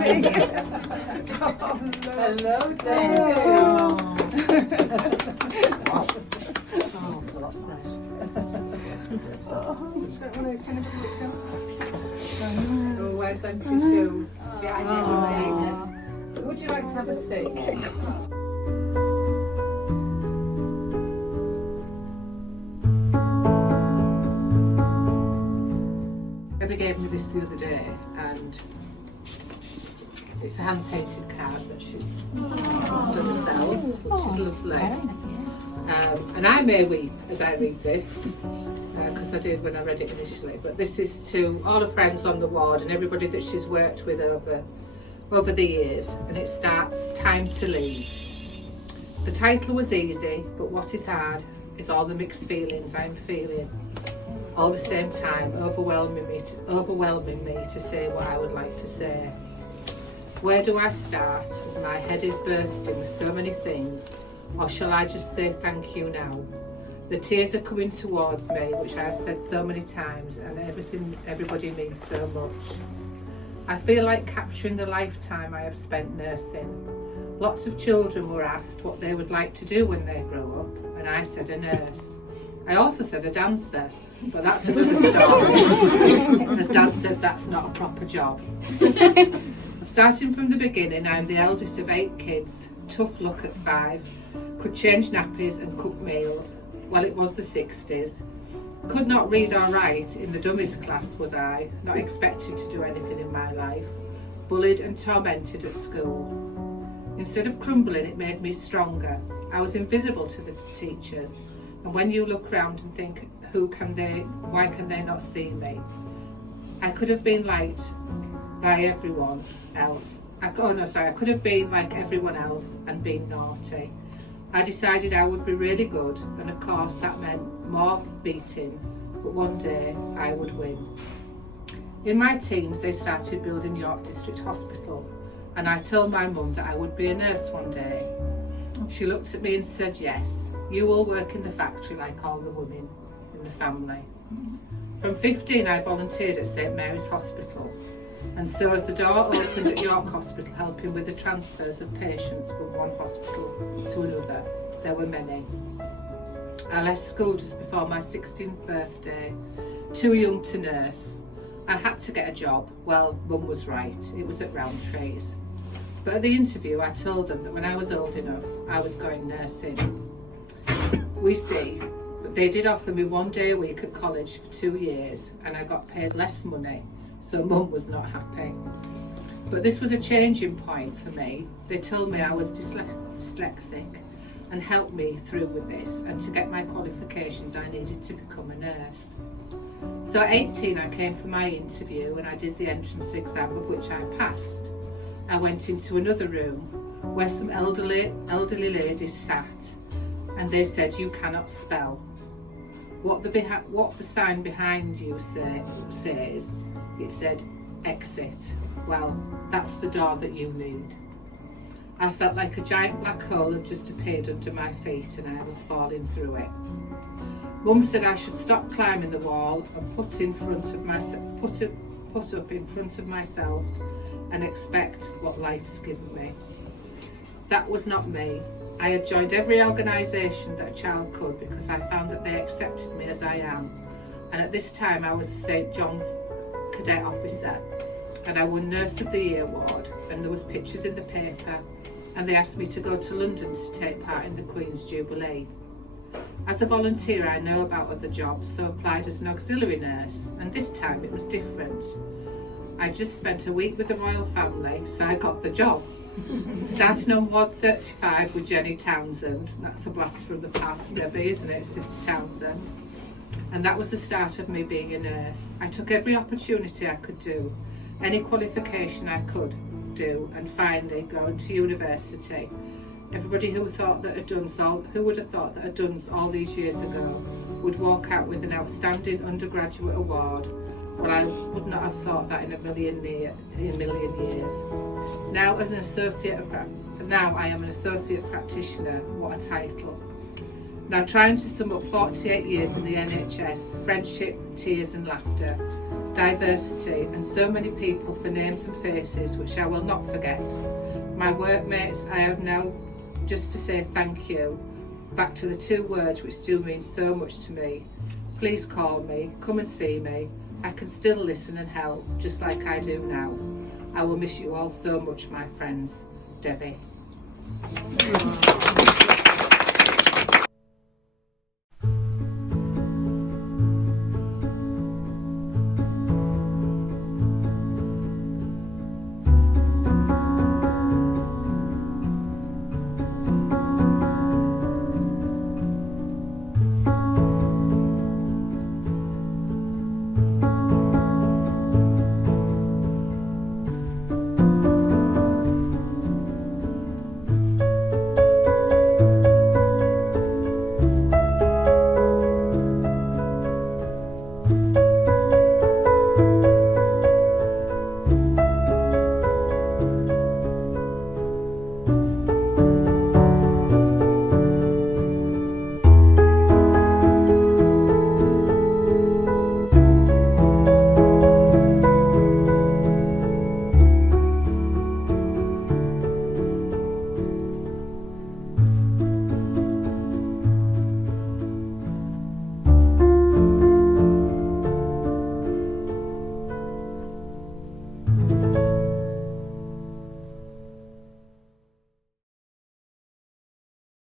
Hello, David. Oh, bless her. Oh, where's them tissues? Yeah, I did. Would you like to have a seat? Debbie gave me this the other day, and it's a hand-painted card that she's done herself, which is lovely. And I may weep as I read this, because I did when I read it initially, but this is to all her friends on the ward and everybody that she's worked with over the years, and it starts, "Time to Leave." The title was easy, but what is hard is all the mixed feelings I'm feeling, all the same time overwhelming me to say what I would like to say. Where do I start as my head is bursting with so many things, or shall I just say thank you now? The tears are coming towards me, which I have said so many times, and everybody means so much. I feel like capturing the lifetime I have spent nursing. Lots of children were asked what they would like to do when they grow up, and I said a nurse. I also said a dancer, but that's another story. As Dan said, that's not a proper job. Starting from the beginning, I'm the eldest of 8 kids, tough luck at 5, could change nappies and cook meals. Well, it was the 60s. Could not read or write in the dummies class was I, not expected to do anything in my life. Bullied and tormented at school. Instead of crumbling, it made me stronger. I was invisible to the teachers, and when you look round and think, why can they not see me? I could have been liked by everyone else. I could have been like everyone else and been naughty. I decided I would be really good, and of course that meant more beating, but one day I would win. In my teens they started building York District Hospital, and I told my mum that I would be a nurse one day. She looked at me and said, yes, you will work in the factory like all the women in the family. From 15 I volunteered at St Mary's Hospital, and so as the door opened at York Hospital, helping with the transfers of patients from one hospital to another, there were many. I left school just before my 16th birthday, too young to nurse. I had to get a job. Well, Mum was right, it was at Roundtree's. But at the interview I told them that when I was old enough, I was going nursing. We see, but they did offer me 1 day a week at college for 2 years, and I got paid less money. So Mum was not happy. But this was a changing point for me. They told me I was dyslexic and helped me through with this, and to get my qualifications I needed to become a nurse. So at 18 I came for my interview and I did the entrance exam, of which I passed. I went into another room where some elderly ladies sat, and they said, you cannot spell. What the sign behind you says, it said, exit. Well, that's the door that you need. I felt like a giant black hole had just appeared under my feet, and I was falling through it. Mum said I should stop climbing the wall and put up in front of myself and expect what life has given me. That was not me. I had joined every organisation that a child could because I found that they accepted me as I am. And at this time I was a St John's cadet officer, and I won Nurse of the Year award, and there was pictures in the paper, and they asked me to go to London to take part in the Queen's Jubilee. As a volunteer I know about other jobs, so applied as an auxiliary nurse, and this time it was different. I just spent a week with the royal family, so I got the job. Starting on Ward 35 with Jenny Townsend. That's a blast from the past, Debbie, isn't it, Sister Townsend? And that was the start of me being a nurse. I took every opportunity I could do, any qualification I could do, and finally going to university. Everybody who would have thought that had done all these years ago would walk out with an outstanding undergraduate award. Well, I would not have thought that in a million years. Now I am an associate practitioner. What a title. Now trying to sum up 48 years in the NHS, friendship, tears and laughter. diversity, and so many people for names and faces which I will not forget. My workmates, I have now just to say thank you, back to the 2 words which do mean so much to me. Please call me, come and see me. I can still listen and help, just like I do now. I will miss you all so much, my friends. Debbie.